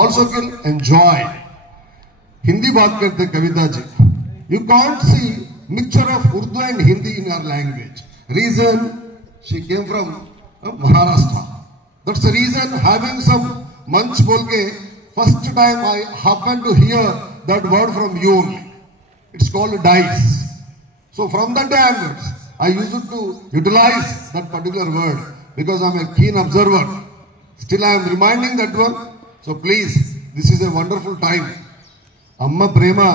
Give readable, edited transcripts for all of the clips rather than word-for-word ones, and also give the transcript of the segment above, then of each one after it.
also can enjoy. Hindi baat karte Kavita ji. You can't see mixture of Urdu and Hindi in our language. Reason, she came from Maharashtra. That's the reason having some manch bolke, first time I happened to hear that word from you only. It's called dice. So from that day onwards, I used to utilize that particular word because I'm a keen observer. Still I am reminding that one. So please, this is a wonderful time. Amma prema,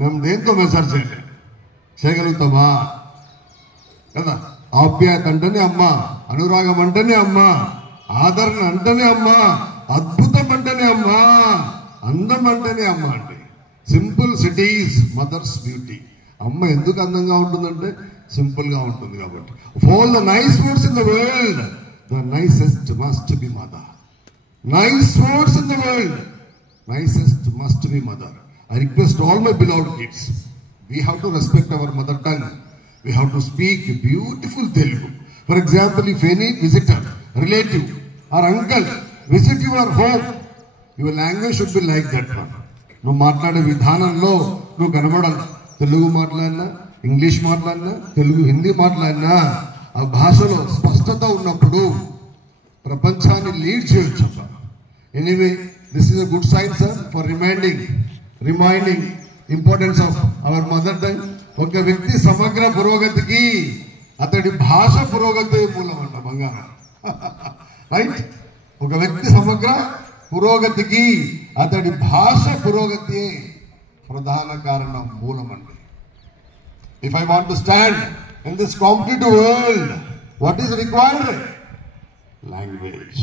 మేము దేంతో measure చేయగలుగుతామా కదా? ఆప్యాయత అంటేనే అమ్మ, అనురాగం అంటేనే అమ్మ, ఆదరణ అంటేనే అమ్మ, అద్భుతం అంటేనే అమ్మ, అందం అంటేనే అమ్మ అంటే. Simple cities mother's beauty. అమ్మ ఎందుకు అందంగా ఉంటుందంటే సింపుల్ గా ఉంటుంది కాబట్టి. All the nice words in the world, the nicest must be mother. Nice words in the world, nicest must be mother. I request all my beloved kids, we have to respect our mother tongue. We have to speak beautiful Telugu. For example, if any visitor, relative or uncle visit your home, your language should be like that one. నువ్వు మాట్లాడే విధానంలో నువ్వు కనబడాలి. తెలుగు మాట్లాడినా, English మాట్లాడినా, తెలుగు హిందీ మాట్లాడినా ఆ భాషలో స్పష్టత ఉన్నప్పుడు ప్రపంచాన్ని లీడ్ చేయొచ్చు. Anyway, this is a good sign, sir, for reminding importance of our mother tongue. ఒక వ్యక్తి సమగ్ర పురోగతికి అతడి భాష పురోగతి మూలం అంట బంగారం. రైట్? ఒక వ్యక్తి సమగ్ర పురోగతికి అతడి భాష పురోగతి ప్రధాన కారణం మూలం అండి. If I want to stand in this competitive world, what is required? Language.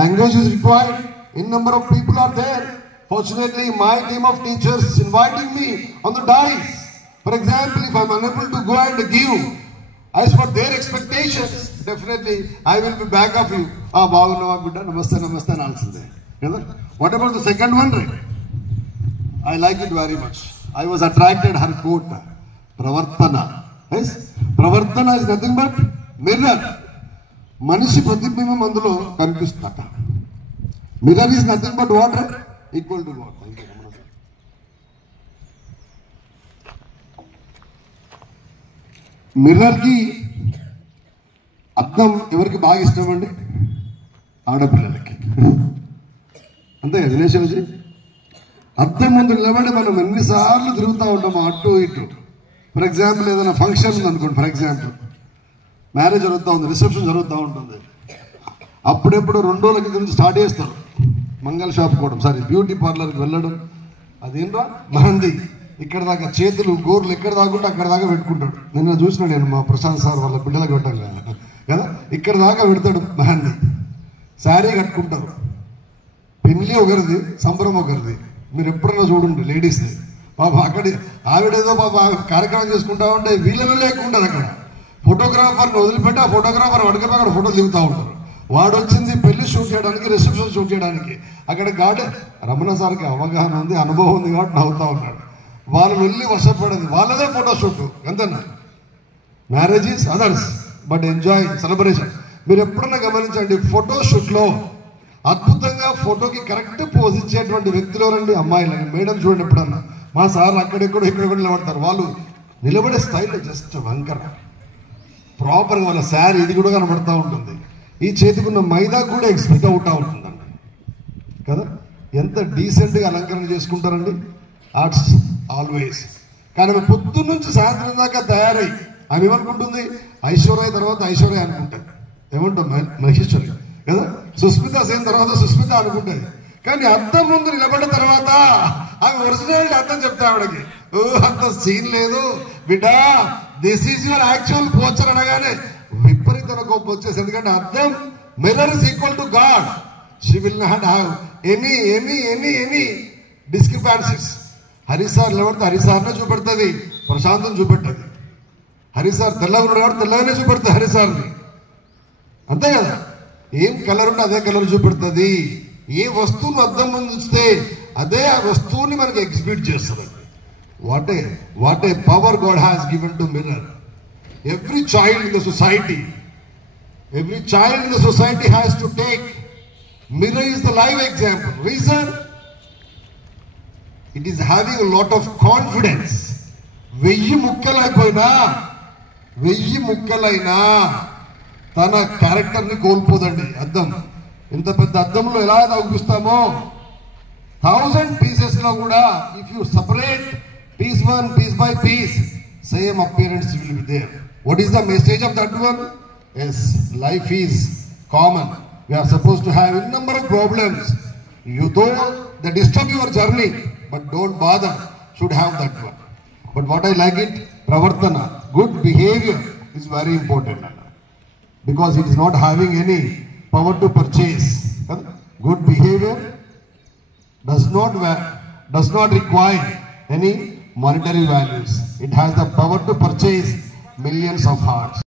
Language is required. In number of people are there. Fortunately, my team of teachers inviting me on the dice. For example, if I'm unable to go and give as per their expectations, definitely I will be back of you. Bhavana Buddha, namaste, namaste, and answer. What about the second one? I like it very much. I was attracted her quote, Pravartana. Yes? Pravartana is nothing but mirror. Manishi pratibhimbam అందులో కనిపిస్తుందట. Mirror is nothing but water. Equal to what? Mirror కి అద్దం ఎవరికి బాగా ఇష్టం అండి? ఆడపిల్లలకి. అంతే కదా దినేశ్వరజీ? అద్దం ముందు నిలబడి మనం ఎన్నిసార్లు తిరుగుతూ ఉంటాము అటు ఇటు. ఫర్ ఎగ్జాంపుల్ ఏదైనా ఫంక్షన్ ఉంది అనుకోండి, ఫర్ ఎగ్జాంపుల్ మ్యారేజ్ జరుగుతూ ఉంది, రిసెప్షన్ జరుగుతూ ఉంటుంది. అప్పుడెప్పుడు 2 రోజుల కింద నుంచి స్టార్ట్ చేస్తారు మంగళ షాప్ పోవడం, సారీ బ్యూటీ పార్లర్కి వెళ్ళడం. అదేంటో మహంది ఇక్కడ దాకా చేతులు గోర్లు ఎక్కడ దాకుంటే అక్కడ దాకా పెట్టుకుంటాడు. నిన్న చూసిన నేను మా ప్రశాంత్ సార్ వాళ్ళ బిడ్డలకు పెట్టాం కదా, ఇక్కడ దాకా పెడతాడు మహంది. శారీ కట్టుకుంటారు. పెళ్లి ఒకరిది, సంబరం ఒకరిది. మీరు ఎప్పుడన్నా చూడండి లేడీస్ని పాప అక్కడ ఆవిడేదో పాప కార్యక్రమం చేసుకుంటా ఉంటే వీళ్ళలో లేకుండా అక్కడ ఫోటోగ్రాఫర్ని వదిలిపెట్టి ఆ ఫోటోగ్రాఫర్ అడుగుతా అక్కడ ఫోటో దిగుతూ ఉంటారు. వాడు వచ్చింది పెళ్లి షూట్ చేయడానికి, రిసెప్షన్ షూట్ చేయడానికి. అక్కడ రమణ సార్కి అవగాహన ఉంది, అనుభవం ఉంది కాబట్టి నవ్వుతా ఉన్నాడు. వాళ్ళు వెళ్ళి వశపడేది వాళ్ళదే ఫోటో షూట్ అంతేనా? Marriage is others but enjoy celebration. మీరు ఎప్పుడన్నా గమనించండి, ఫోటో షూట్లో అద్భుతంగా ఫోటోకి కరెక్ట్ పోజ్ ఇచ్చేటువంటి వ్యక్తులు రండి అమ్మాయిలని. మేడం చూడండి, ఎప్పుడన్నా మా సార్ అక్కడెక్కడో ఇక్కడ నిలబడతారు. వాళ్ళు నిలబడే స్టైల్ జస్ట్ వంకర ప్రాపర్గా వాళ్ళ శారీ ఇది కూడా కనబడుతూ ఉంటుంది. ఈ చేతికున్న మైదా కూడా ఎక్స్పెక్ట్ అవుతా ఉంటుందండి కదా. ఎంత డీసెంట్గా అలంకరణ చేసుకుంటారండి ఆర్ట్స్ ఆల్వేస్. కానీ ఆమె పొద్దున్న నుంచి సాయంత్రం దాకా తయారై ఆమె ఏమనుకుంటుంది? ఐశ్వర్య తర్వాత ఐశ్వర్య అనుకుంటుంది. ఏమంటాం మహేశ్వరి కదా. సుస్మిత సేన్ తర్వాత సుస్మిత అనుకుంటుంది. కానీ అద్దం ముందు నిలబడిన తర్వాత ఆమె ఒరిజినాలిటీ అర్థం చెప్తా ఆవిడకి. అంత సీన్ లేదు బిడ్డ, this is your actual posture అనగానే విపరీతమైన కోపం వచ్చేసి. ఎందుకంటే అర్థం mirror is equal to god. She will not have any discrepancies. Hari sir నిలబడితే హరిసార్నే చూపెడుతుంది, ప్రశాంతం చూపెట్టదు. హరిసార్ తెల్లగా ఉన్నాడు తెల్లగానే చూపెడుతుంది హరిసార్ని, అంతే కదా. ఏం కలర్ ఉంటే అదే కలర్ చూపెడుతుంది. ఏ వస్తువును అద్దం ముందు ఉంచితే అదే ఆ వస్తువుని మనకి ఎగ్జిబిట్ చేస్తుంది. What a power God has given to mirror. Every child in the society has to take Mirror is the live example. Reason? It is having a lot of confidence. వెయ్యి ముక్కలైనా తన క్యారెక్టర్ ని కోల్పోదండి. అద్దం ఇంత పెద్ద అద్దంలో ఎలా అవుపిస్తామో 1000 pieces లో కూడా if you separate piece by piece, same appearance will be there. What is the message of that one? Yes, life is common. We are supposed to have a number of problems. You though they disturb your journey, but don't bother. Should have that one. But what I like it, pravartana, good behavior is very important, because it is not having any power to purchase. Good behavior does not require any monetary values. It has the power to purchase millions of hearts.